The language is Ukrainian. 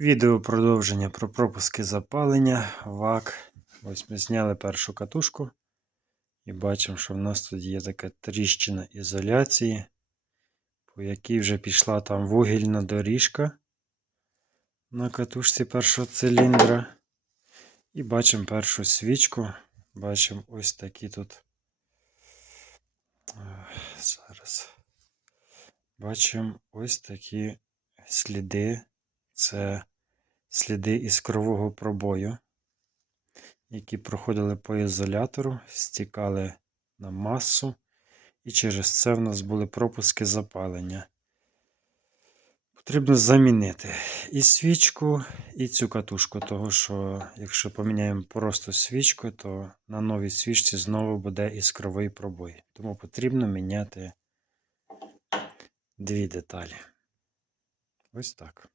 Відео продовження про пропуски запалення, ВАК. Ось ми зняли першу катушку і бачимо, що в нас тут є така тріщина ізоляції, по якій вже пішла там вугільна доріжка на катушці першого циліндра. І бачимо першу свічку. Бачимо ось такі тут. Е, Зараз. Бачимо ось такі сліди. Це сліди іскрового пробою, які проходили по ізолятору, стікали на масу, і через це в нас були пропуски запалення. Потрібно замінити і свічку, і цю катушку, тому що якщо поміняємо просто свічку, то на новій свічці знову буде іскровий пробой. Тому потрібно міняти дві деталі. Ось так.